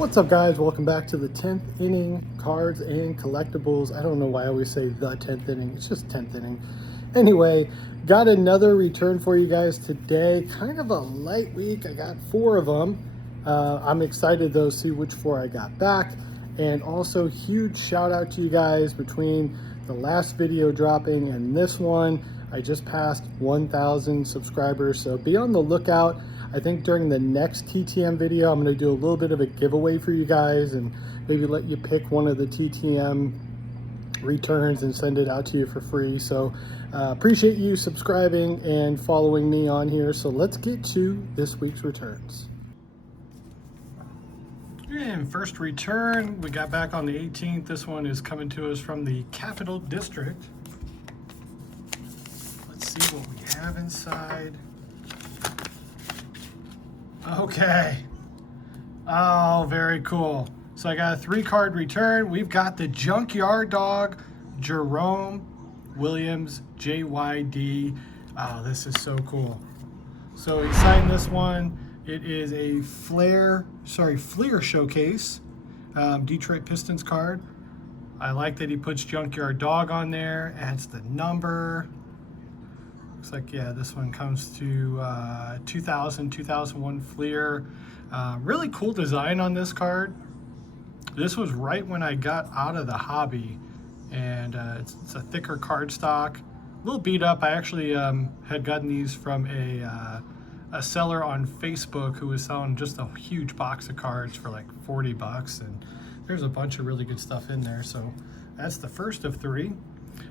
What's up, guys? Welcome back to the 10th inning cards and collectibles. I don't know why I always say the 10th inning. It's just 10th inning. Anyway, got another return for you guys today. Kind of a light week. I got 4 of them. I'm excited though, see which 4 I got back. And also huge shout out to you guys between the last video dropping and this one. I just passed 1,000 subscribers, so be on the lookout. I think during the next TTM video, I'm going to do a little bit of a giveaway for you guys and maybe let you pick one of the TTM returns and send it out to you for free. So appreciate you subscribing and following me on here. So let's get to this week's returns. And first return, we got back on the 18th. This one is coming to us from the Capital District. Let's see what we have inside. Okay. Oh, very cool. So I got a 3-card return. We've got the Junkyard Dog, Jerome Williams, JYD. Oh, this is so cool. So he signed this one. It is a Fleer Showcase, Detroit Pistons card. I like that he puts Junkyard Dog on there, adds the number. Looks like, yeah, this one comes to 2001 Fleer. Really cool design on this card. This was right when I got out of the hobby, and it's a thicker cardstock. A little beat up. I actually had gotten these from a seller on Facebook who was selling just a huge box of cards for like 40 bucks, and there's a bunch of really good stuff in there. So that's the first of 3.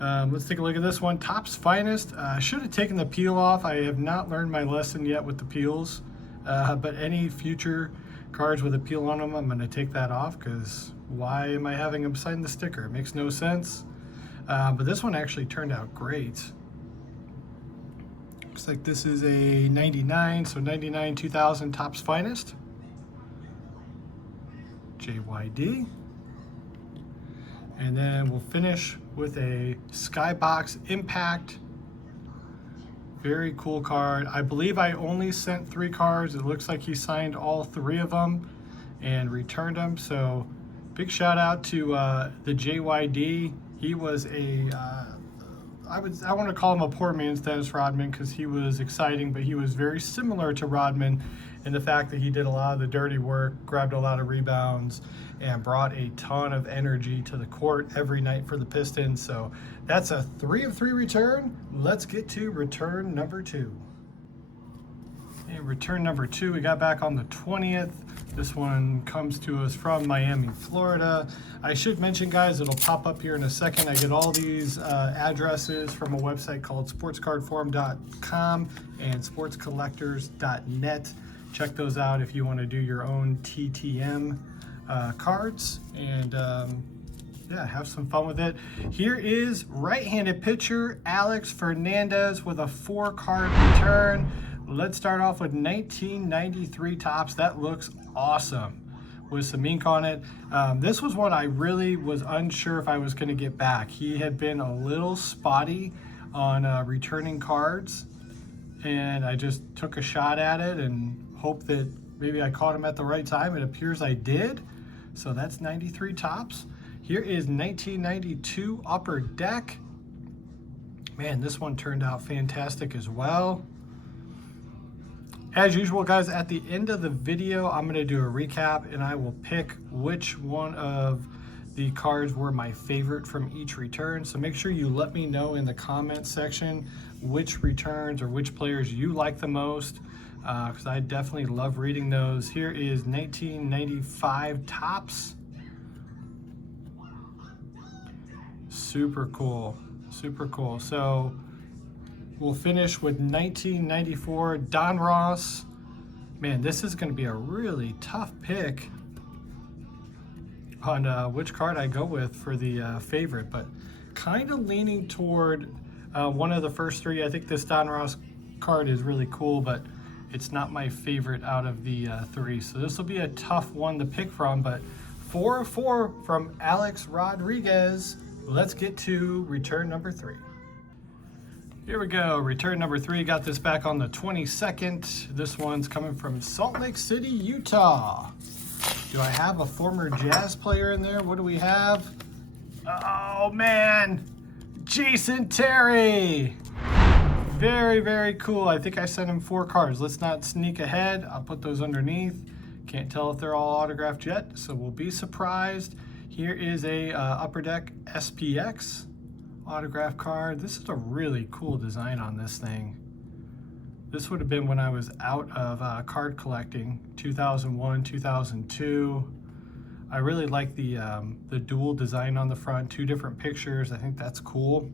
Let's take a look at this one. Topps Finest. I should have taken the peel off. I have not learned my lesson yet with the peels, but any future cards with a peel on them, I'm going to take that off, because why am I having them sign the sticker? It makes no sense. But this one actually turned out great. Looks like this is a 99, so 99 2000 Topps Finest. JYD. And then we'll finish with a Skybox Impact. Very cool card. I believe I only sent 3 cards. It looks like he signed all 3 of them and returned them. So big shout out to the JYD. He was a, I want to call him a poor man's Dennis Rodman, because he was exciting, but he was very similar to Rodman in the fact that he did a lot of the dirty work, grabbed a lot of rebounds, and brought a ton of energy to the court every night for the Pistons. So that's a 3 of 3 return. Let's get to return number 2. And return number 2, we got back on the 20th. This one comes to us from Miami, Florida. I should mention, guys, it'll pop up here in a second. I get all these addresses from a website called sportscardforum.com and sportscollectors.net. Check those out if you want to do your own TTM cards, and yeah, have some fun with it. Here is right-handed pitcher Alex Fernandez with a 4-card return. Let's start off with 1993 Topps. That looks awesome with some ink on it. This was one I really was unsure if I was going to get back. He had been a little spotty on returning cards, and I just took a shot at it and hoped that maybe I caught him at the right time. It appears I did. So that's 93 Topps. Here is 1992 Upper Deck. Man, this one turned out fantastic as well. As usual, guys, at the end of the video, I'm going to do a recap, and I will pick which one of the cards were my favorite from each return. So make sure you let me know in the comments section which returns or which players you like the most, because I definitely love reading those. Here is 1995 Topps. Super cool, super cool. So we'll finish with 1994 Don Ross. Man, this is going to be a really tough pick on which card I go with for the favorite, but kind of leaning toward one of the first 3. I think this Don Ross card is really cool, but it's not my favorite out of the 3. So this will be a tough one to pick from, but 4 of 4 from Alex Rodriguez. Let's get to return number 3. Here we go, return number 3. Got this back on the 22nd. This one's coming from Salt Lake City, Utah. Do I have a former Jazz player in there? What do we have? Oh man, Jason Terry. Very, very cool. I think I sent him 4 cards. Let's not sneak ahead. I'll put those underneath. Can't tell if they're all autographed yet, so we'll be surprised. Here is a Upper Deck SPX autograph card. This is a really cool design on this thing. This would have been when I was out of card collecting, 2001, 2002. I really like the dual design on the front, 2 different pictures. I think that's cool.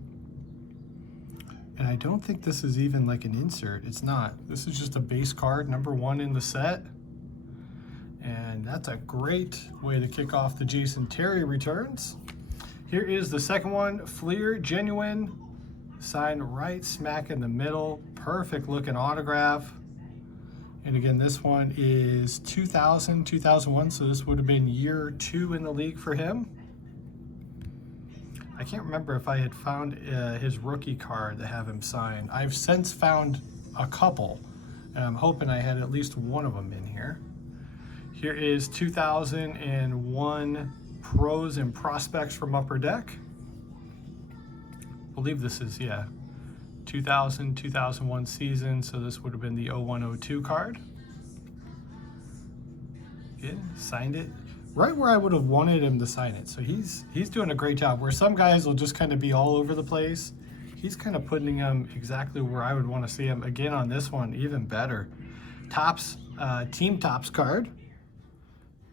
And I don't think this is even like an insert. It's not. This is just a base card, number 1 in the set. And that's a great way to kick off the Jason Terry returns. Here is the second one, Fleer Genuine, signed right smack in the middle. Perfect looking autograph. And again, this one is 2000, 2001, so this would have been year 2 in the league for him. I can't remember if I had found his rookie card to have him sign. I've since found a couple, and I'm hoping I had at least one of them in here. Here is 2001 Pros and Prospects from Upper Deck. I believe this is, 2000, 2001 season, so this would have been the 0102 card. Again, signed it right where I would have wanted him to sign it. So he's doing a great job. Where some guys will just kind of be all over the place, he's kind of putting him exactly where I would want to see him. Again, on this one, even better. Topps, Team Topps card.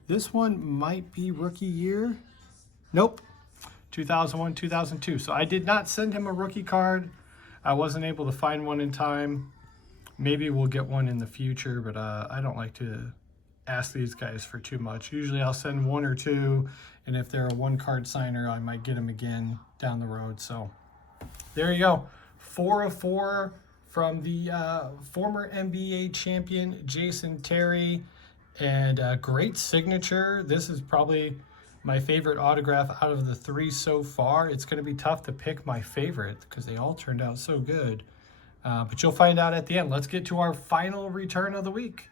This one might be rookie year. Nope, 2001, 2002. So I did not send him a rookie card. I wasn't able to find one in time. Maybe we'll get one in the future, but I don't like to ask these guys for too much. Usually I'll send 1 or 2, and if they're a 1-card signer, I might get them again down the road. So there you go. 4 of 4 from the former NBA champion, Jason Terry, and great signature. This is probably my favorite autograph out of the 3 so far. It's going to be tough to pick my favorite because they all turned out so good. But you'll find out at the end. Let's get to our final return of the week.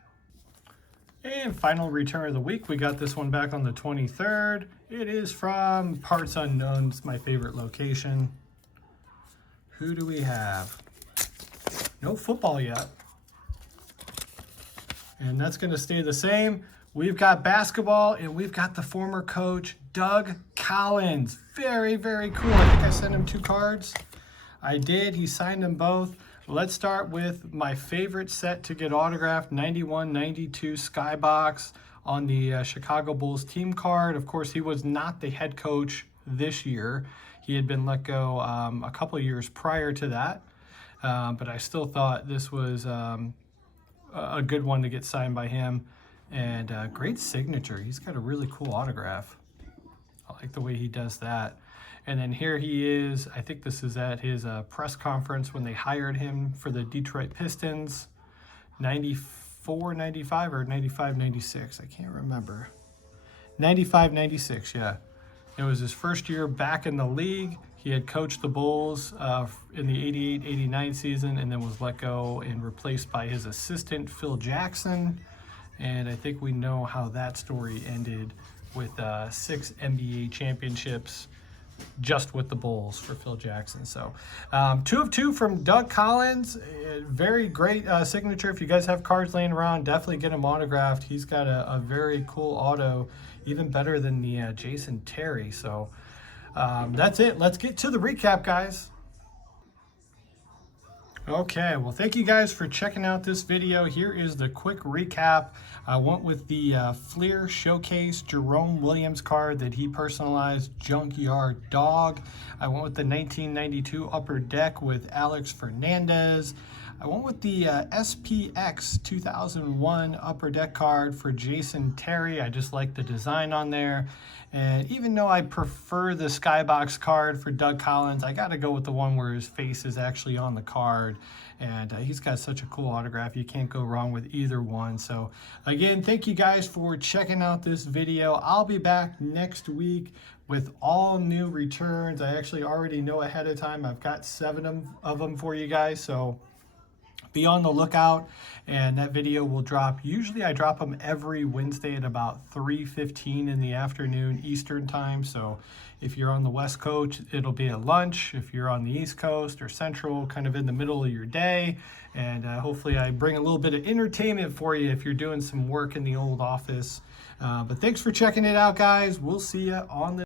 And final return of the week, we got this one back on the 23rd. It is from Parts Unknown. It's my favorite location. Who do we have? No football yet. And that's going to stay the same. We've got basketball, and we've got the former coach, Doug Collins. Very, very cool. I think I sent him 2 cards. I did. He signed them both. Let's start with my favorite set to get autographed, 91-92 Skybox on the Chicago Bulls team card. Of course, he was not the head coach this year. He had been let go a couple of years prior to that, but I still thought this was a good one to get signed by him. And great signature. He's got a really cool autograph. I like the way he does that. And then here he is. I think this is at his press conference when they hired him for the Detroit Pistons. 94, 95, or 95, 96. I can't remember. 95, 96, yeah. It was his first year back in the league. He had coached the Bulls in the 88, 89 season, and then was let go and replaced by his assistant, Phil Jackson. And I think we know how that story ended with 6 NBA championships just with the Bulls for Phil Jackson. So 2 of 2 from Doug Collins. Very great signature. If you guys have cards laying around, definitely get him autographed. He's got a very cool auto, even better than the Jason Terry. So that's it. Let's get to the recap, guys. Okay, well, thank you guys for checking out this video. Here is the quick recap. I went with the Fleer Showcase Jerome Williams card that he personalized, Junkyard Dog. I went with the 1992 Upper Deck with Alex Fernandez. I went with the SPX 2001 Upper Deck card for Jason Terry. I just like the design on there. And even though I prefer the Skybox card for Doug Collins, I got to go with the one where his face is actually on the card. And he's got such a cool autograph. You can't go wrong with either one. So again, thank you guys for checking out this video. I'll be back next week with all new returns. I actually already know ahead of time. I've got 7 of them for you guys. So be on the lookout, and that video will drop. Usually I drop them every Wednesday at about 3:15 in the afternoon Eastern time. So if you're on the West Coast, it'll be at lunch. If you're on the East Coast or Central, kind of in the middle of your day. And hopefully I bring a little bit of entertainment for you if you're doing some work in the old office. But thanks for checking it out, guys. We'll see you on the